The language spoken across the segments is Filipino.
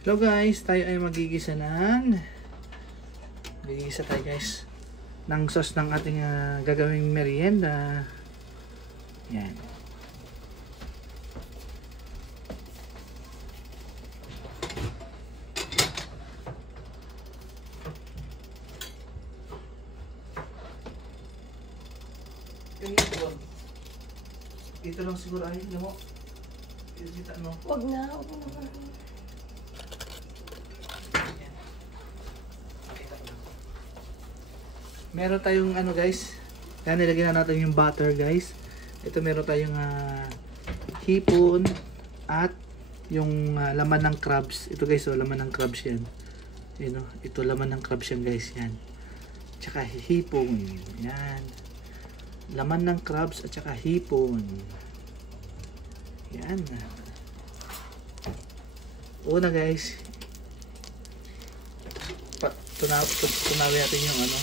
Hello guys, tayo ay magigisa tayo guys ng sauce ng ating gagawing merienda. Yan. Dito lang siguro ay mo. Kita no. Wag na, wag na. Meron tayong ano guys, kaya nilagyan na natin yung butter guys. Ito meron tayong hipon at yung laman ng crabs. Ito guys, laman ng crabs yan. Yun, ito laman ng crabs yan guys, yan. Tsaka hipon, yan. Laman ng crabs at tsaka hipon. Yan. Una guys, tunawin natin yung ano.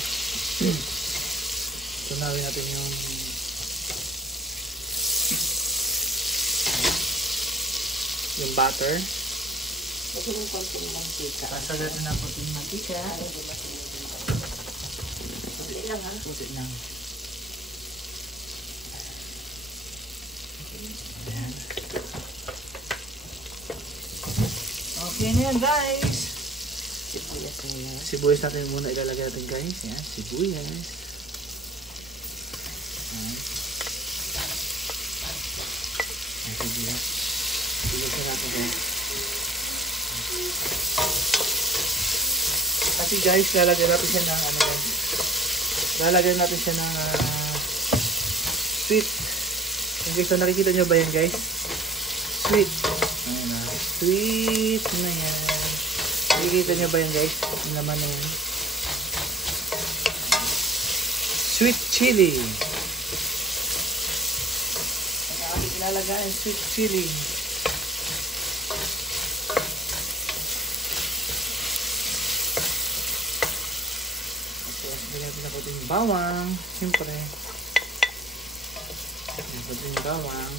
Tunawin natin yung butter. Ito yung konting mantika. Sasagat na ng konting mantika. Kunti lang ha. Kunti lang. Ayan. Okay na yan guys. Sibuyas muna. Sibuyas natin muna ilalagay natin guys. Yan, sibuyas. Ayan. Sibuyas. Sibuyas na natin guys. Kasi guys, lalagyan natin siya ng ano guys. Lalagyan natin siya ng sweet. Okay, so nakikita nyo ba yan guys? Sweet. Ayan na. Sweet na yan. Nakikita nyo ba yan guys? Yung laman na yan. Sweet chili. Ang aking ilalagay, sweet chili. Tapos, bigyan natin ako yung bawang. Siyempre. Ito yung bawang.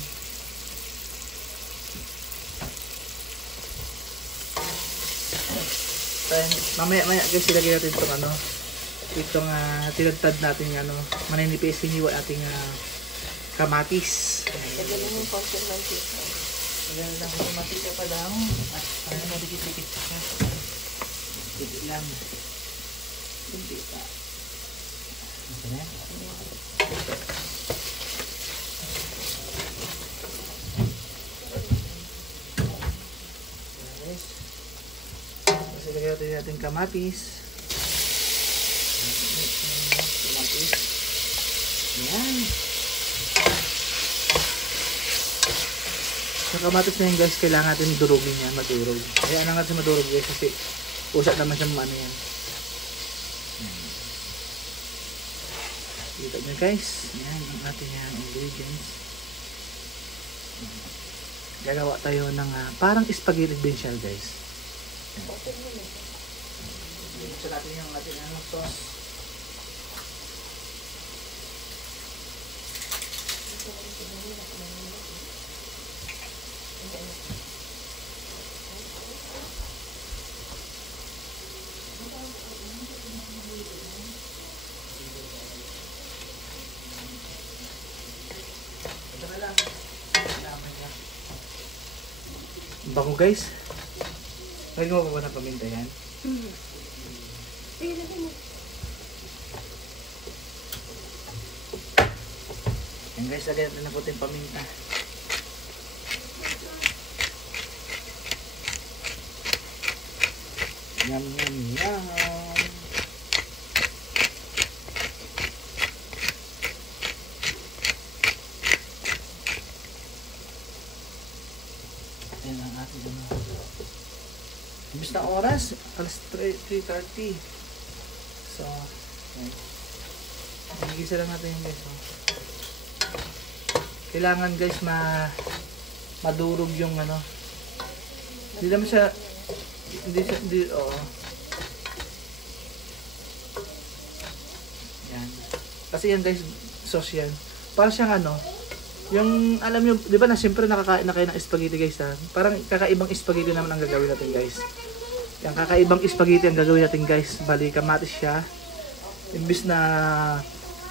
Mamaya guys, ilagay natin itong ano, itong tinagtad natin ano, maninipis hiniwa ating kamatis. Lagyan mo yung konting mantika. Lagyan lang yung mantika pa lang at ano na dikit-dikit siya. Dikit lang. Dikit pa. Okay na? Ilagay natin kamatis. Kamatis. Yan. Sa kamatis na yun guys, kailangan natin durugin yan, madurog. Kaya lang natin madurog guys kasi usap naman siya ano yan. Kita nyo guys. Yan ang ating ingredients. Gagawa tayo ng parang spaghetti din siya guys. Gusto natin yung ating sauce. Bango guys. Lagyan mo pa ba ng paminta yan? Yan guys, lagyan natin ng puting paminta. Yum yum yum. Yan ang ating imbis na oras, alas 3:30. So, nagigisa lang natin yung guys. Kailangan guys madurog yung ano. Hindi naman siya, oo. Yan. Kasi yan guys, sauce yan. Para siyang ano, Yung, alam nyo, di ba na siyempre nakakain na kayo ng spaghetti guys ha? Parang kakaibang spaghetti naman ang gagawin natin guys. Yung kakaibang spaghetti ang gagawin natin guys. Bali, kamatis siya. Imbis na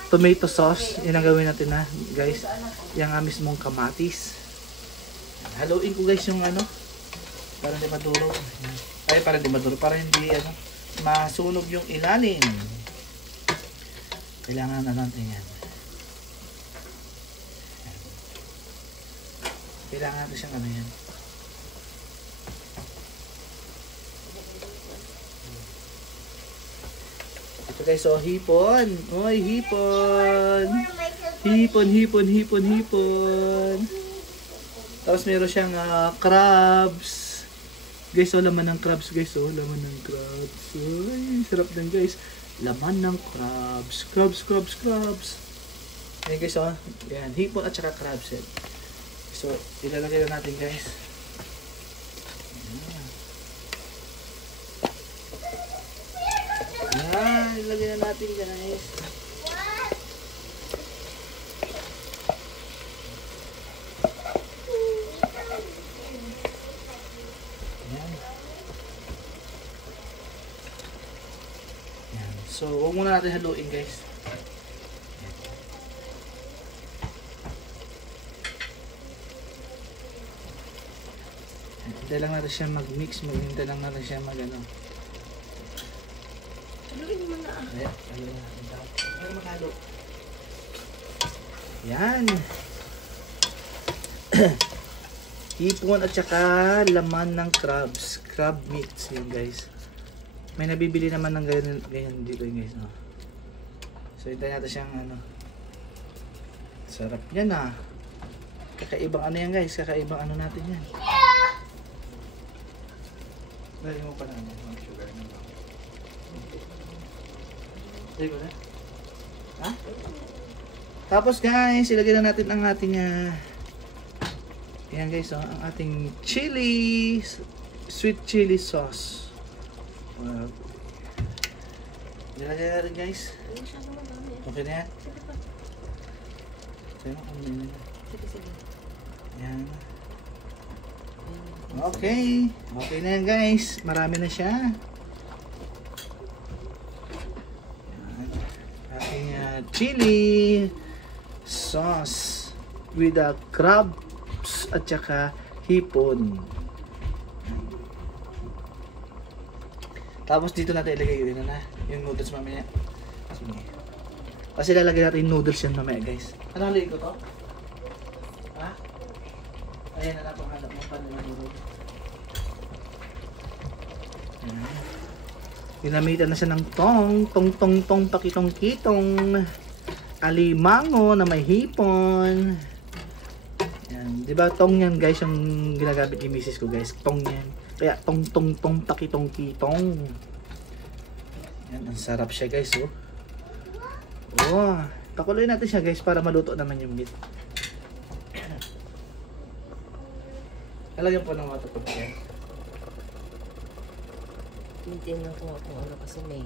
tomato sauce, yun ang gawin natin na guys. Yung mismong kamatis. Haluin ko guys yung ano. Para hindi madurog. Ay, para hindi madurog. Para hindi ano, masunog yung ilalim. Kailangan na natin yan. Kailangan natin siyang ano yan. Ito guys, so hipon. Oy, hipon. Hipon, hipon, hipon, hipon. Tapos meron siyang crabs. Guys, so laman ng crabs guys. So laman ng crabs. Ay, sarap din guys. Laman ng crabs. Crabs, crabs, crabs. Ayan guys, so. Yan, hipon at saka crabs yan. So, ilalagay na natin guys. Yan, ilalagay na natin guys. Yan. Yan. So, huwag muna natin haluin guys. Hintay lang natin siya mag-mix, hintay lang natin siya mag-ano. Haluin mo na. Ayan, haluin natin. Para makalo. Yan. Hipon at saka laman ng crabs. Crab meats yun guys. May nabibili naman ng ganyan dito guys. No? So hintay natin siyang ano. Sarap yan ah. Kakaibang ano yan guys. Kakaibang ano natin yan. Dali mo pa na ano, sugar na ba? Dali ko na? Ha? Tapos guys, ilagay na natin ang ating ayan guys, ang ating chili, sweet chili sauce. Ilagay na rin guys. Okay na yan? Sige pa. Sige. Yan. Okay. Okay na yan guys. Marami na siya. Ating chili sauce with crabs at saka hipon. Tapos dito natin ilagay yun na yung noodles mamaya. Sige. Kasi lalagay natin yung noodles yan mamaya guys. Ano halin ko to? Ha? Ayan na lang kung hanap mo pa nila durog. Ginamitan na siya ng tong, pakitong-kitong, alimango na may hipon. Yan. Diba tong yan guys yung ginagamit ni misis ko guys. Tong yan. Kaya tong, pakitong-kitong. Yan. Ang sarap siya guys oh. Oh. Pakuloy natin siya guys para maluto naman yung meat. Halagyan po ng water po siya. Hindi na ko kung ano kasi may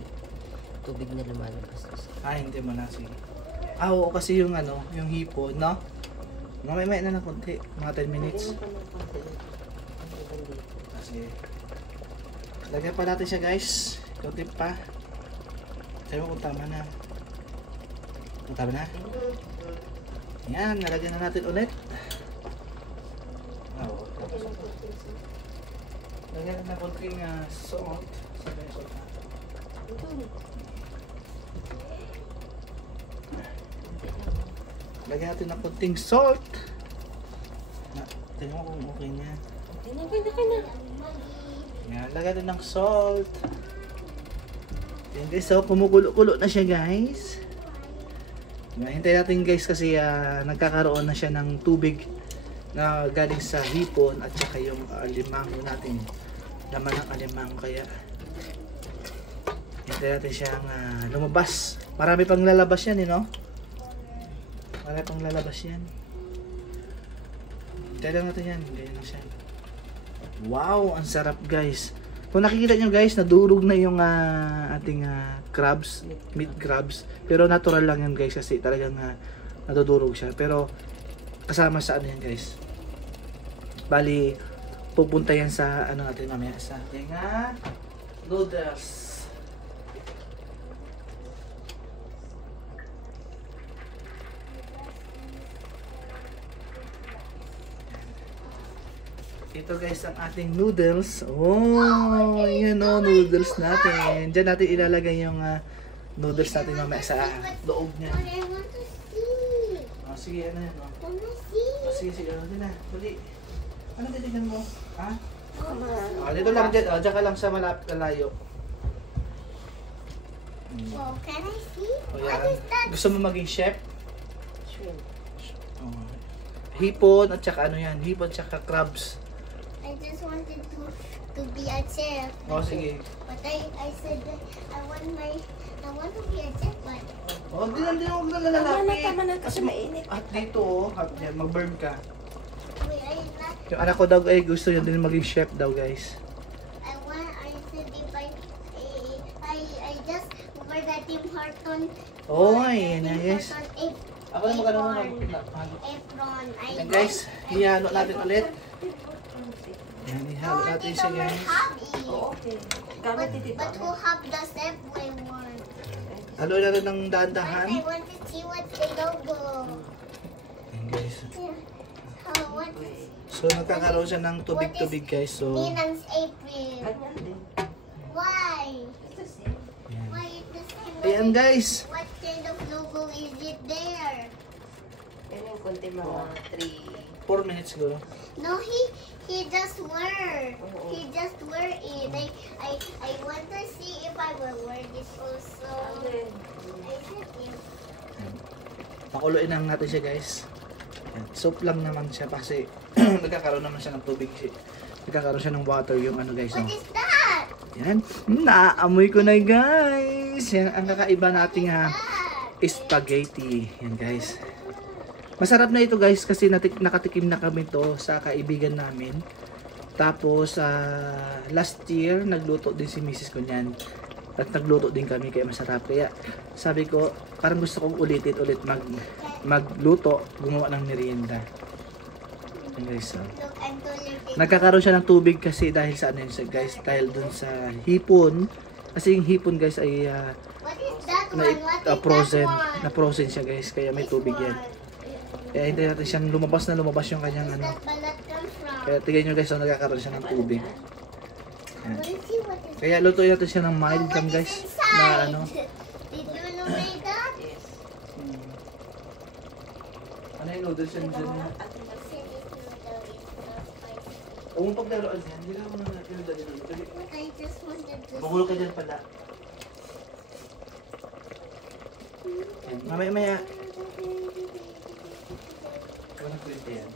tubig na lumalabas. Hindi mo na sige. Oo kasi yung ano, yung hipon, no? Mamaya na ng konti, mga 10 minutes. Kasi lagyan pa natin siya guys. Konti pa. Sabi mo kung tama na. Kung tama na. Yan, nalagyan na natin ulit. Oo. Lagyan na konting salt. Sabi yung salt na. Lagyan natin ng konting salt. Tingnan mo kung okay na. Okay na. Yan, lagyan natin ng salt. Yan guys, so kumukulo-kulo na siya guys. Hintay natin guys kasi nagkakaroon na siya ng tubig na galing sa hipon at saka yung alimango natin. Laman ng alimango kaya hintay natin siyang lumabas. Marami pang lalabas yan no? Marami pang lalabas yan. Hintay lang natin yan. Ganyan lang siya. Wow! Ang sarap guys. Kung nakikita nyo guys, nadurog na yung ating crabs, meat crabs. Pero natural lang yan guys kasi talagang nadudurog siya. Pero kasama sa ano yan guys. Bali, pupunta yan sa ano natin mamaya sa ating noodles. Ito guys ang ating noodles. Oh, yun o, noodles natin. Diyan natin ilalagay yung noodles natin mamaya sa loob niya. But I want to see. Oh, sige, ano yan? Oh. Wanna see? Oh, sige, sige, ano din na. Dali. Ano titignan mo? Ha? Come on. Oh, dito lang, dyan. Oh, dyan ka lang sa malayo. Well, can I see? Oh, What yan. is that? Gusto mo maging chef? Shrimp. Oh. Hipon at saka ano yan? Hipon at saka crabs. I just wanted to be a chef. Oh, sige. But I said that I want to be a chef, but Oh, di lang ako Tama na, nalalapit. tama na kasi mainit. At dito, oh, hot yan, mag-burn ka. wait, I'm not. Yung anak ko daw ay gusto yun din maging chef daw guys. I said if I just wear the Tim Horton. Oh, the ayan na Tim guys. Horton Ako na magano na. apron. Yan guys, hihalo natin ulit. Yan, ihalo natin siya guys. Oo, okay. Gamit But titipa who mo. have the Safeway one? Halo natin ng But dahan-dahan. I want to see what's the logo. Yan guys. What is So nagkakaroon siya ng tubig-tubig guys. So, Ninang's April? Ganyan din. Why? Ito same. yan. Why is the same? Ayan guys. What kind of logo is it there? Yan yung konti mga 3. 4 minutes siguro. No, he just wear. He just wear it. I want to see if I will wear this also. I said if. Pakuluin lang natin siya guys. Yan. Soap lang naman siya kasi nagkakaroon naman siya ng tubig. Nagkakaroon siya ng water yung ano guys. What Oh. is that? Yan. Naamoy ko na guys. Yan ang kakaiba nating That. spaghetti. Yan guys. Masarap na ito guys kasi nakatikim na kami to sa kaibigan namin. Tapos last year nagluto din si Mrs. ko niyan. At nagluto din kami kaya masarap. Kaya sabi ko parang gusto kong ulitin ulit magluto, gumawa ng merienda. Yan guys. Look, I'm too little. Nagkakaroon siya ng tubig kasi dahil sa ano yun guys, dahil dun sa hipon. Kasi yung hipon guys ay What is that one? What is frozen, that one? na frozen siya guys, kaya may This tubig yan. one. Kaya hindi natin siyang lumabas yung kanyang Where ano. does that balat come from? Kaya tignan nyo guys, so nagkakaroon siya ng tubig. I want to see what is. Kaya lutuin natin siya ng mild Oh, lang what is guys, inside? na ano. Did you know that? Yes. Ano yung noodles yan dyan? I said this noodle is so spicy. Huwag mong paglaruan yan, hindi ka muna natin yung dali noodles. But I just wanted to. Magulo ka dyan pala. Yan, mamaya-maya. Walang kwenta yan.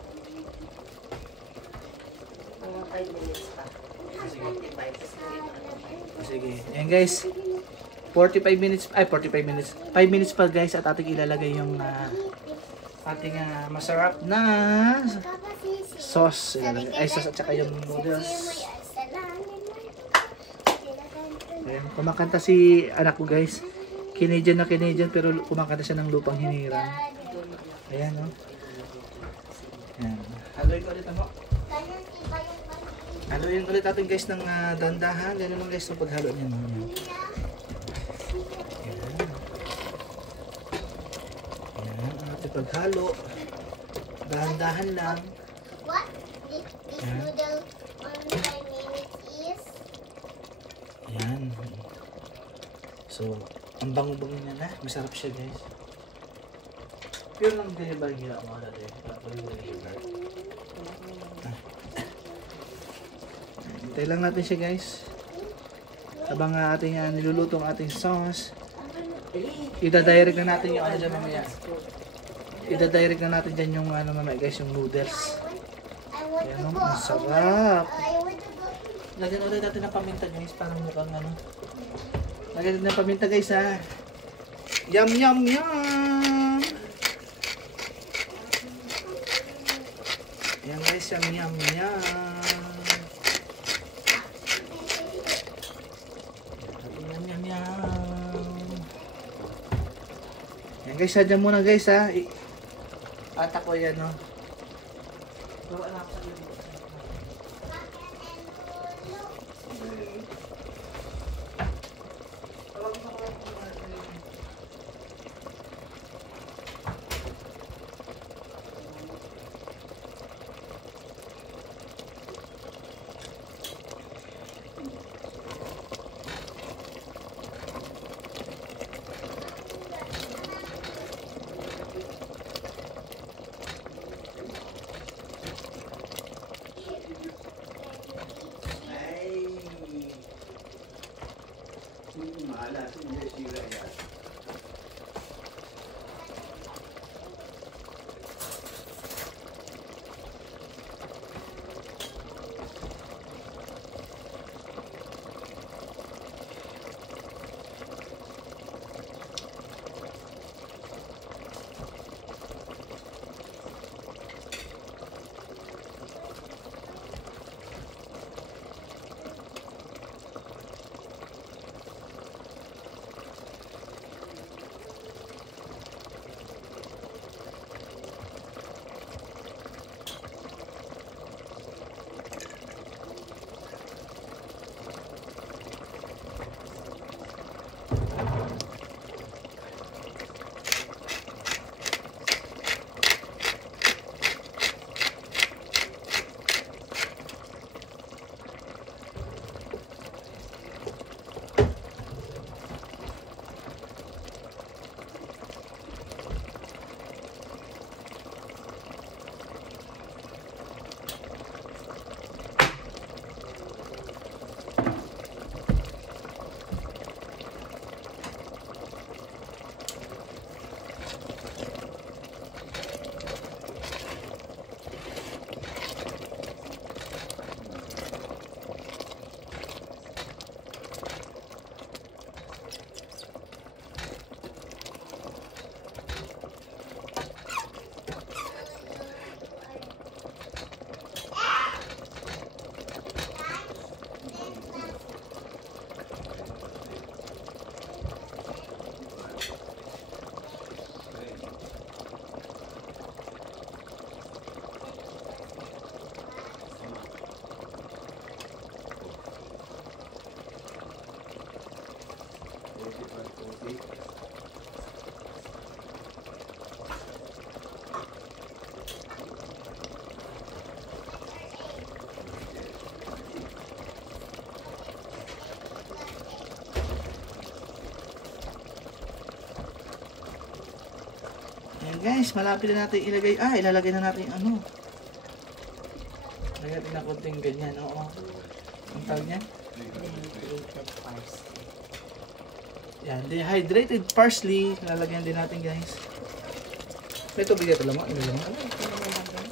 Mga 5 minutes pa. Kasi 45 kasi Sige. Ayan guys. 45 minutes. 5 minutes pa guys at ating ilalagay yung ating masarap na sauce. Ay, sauce at saka yung noodles. Ayan. Kumakanta si anak ko guys. Canadian na Canadian pero kumakanta siya ng lupang hinirang. Ayan o. Ayan. Haluin ko ulit mo. Haluin ulit natin guys ng dandahan. Ganun lang guys yung paghalo niya. Ayan. Ayan ang ating paghalo. Dahan-dahan lang. What? This noodle only 5 minutes is? Ayan. So, ang bango-bango niya na. Masarap siya guys. Pure lang din ba yung ginawa mo natin? Hintay lang natin siya guys. Habang ating niluluto ang ating sauce. Ida-direct na natin yung ano dyan mamaya. Ida-direct na natin dyan yung ano mamaya guys, yung noodles. I want Ayan to o, go. ang sarap. I want to go. Lagyan ulit natin ng paminta guys, parang mukhang ano. Lagyan natin ng paminta guys ha. Yum yum yum! Ayan guys, yum yum yum! Yum yum yum! Ayan guys, sadya muna guys ha. At ako yan no. Gawa na ako sa iyo. Ayan guys, malapit na natin ilagay. Ilalagay na natin yung ano. Lagyan natin na konting ganyan. Oo. Ang tawag niya? Dehydrated parsley. Yan, dehydrated parsley. Lalagyan din natin guys. May tubig ito lamang. Ano lamang? Ano? Ito naman natin.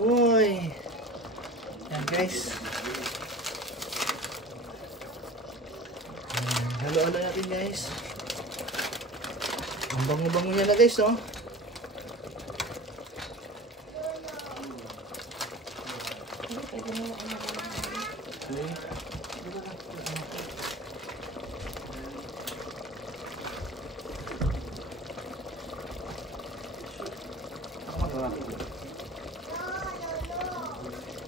Uy! Yan guys. Halo-halo natin guys. Ang bango-bango niya na guys, oh. Pwede mo na Okay.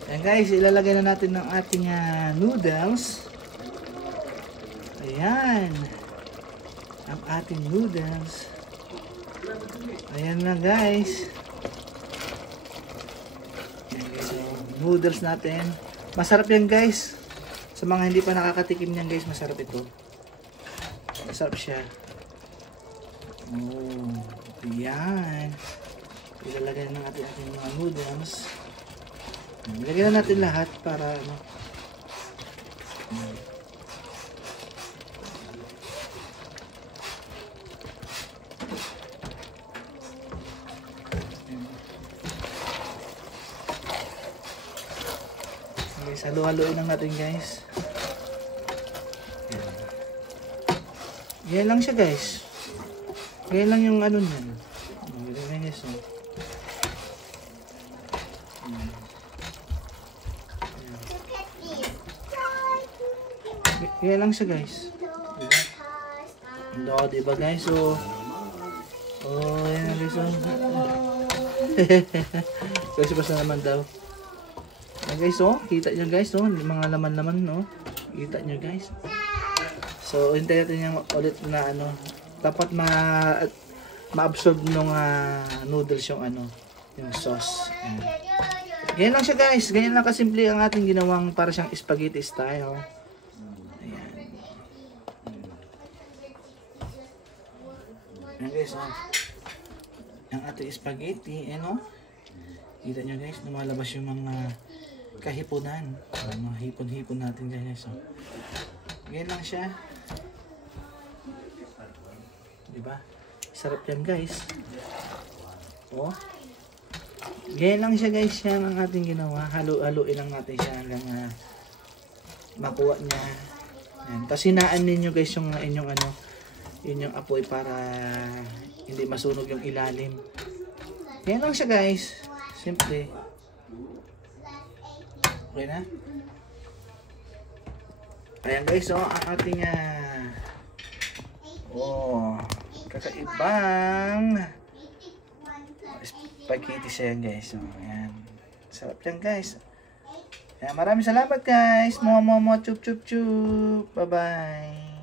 Ayan guys, ilalagay na natin ng ating noodles. Ayan. Ang ating noodles. Ayan na guys. Ayan guys, so, noodles natin. Masarap yan guys. Sa mga hindi pa nakakatikim niyan guys, masarap ito. Masarap siya. Oh, ayan. Ilalagay na natin ating mga noodles. Ilagay na natin lahat para ano. Guys, halo-haloin lang natin guys. Yan lang siya guys. Yan lang yung ano niyan. Ganyan guys. Yan lang siya guys. Diba guys? So, oh. Guys, basta naman daw. Ayan guys, oh. Kita nyo guys, oh. Mga laman-laman, no. Kita nyo guys. So, hintayin natin yung ulit na ano. Dapat ma-absorb nung noodles yung ano, yung sauce. Ayan. Ganyan lang siya guys. Ganyan lang kasimple ang ating ginawang para siyang spaghetti style. Ayan. Ayan guys, oh. Ang ating spaghetti, ano? Kita nyo guys, lumalabas yung mga kahipunan. Mga hipon-hipon natin guys. Oh. Ganyan lang siya. Diba? Sarap yan guys. Oh. Ganyan lang siya guys. Yan ang ating ginawa. Halo-haloin lang natin siya hanggang makuha niya. Yan. Tapos hinaan ninyo guys yung inyong ano, yun yung apoy para hindi masunog yung ilalim. Ganyan lang siya guys. Simple. Okay na? Ayan guys, oh, ang ating kakaibang spaghetti siya yan guys. So, ayan. Sarap yan guys. Ayan, maraming salamat guys. Chup chup chup. Bye bye.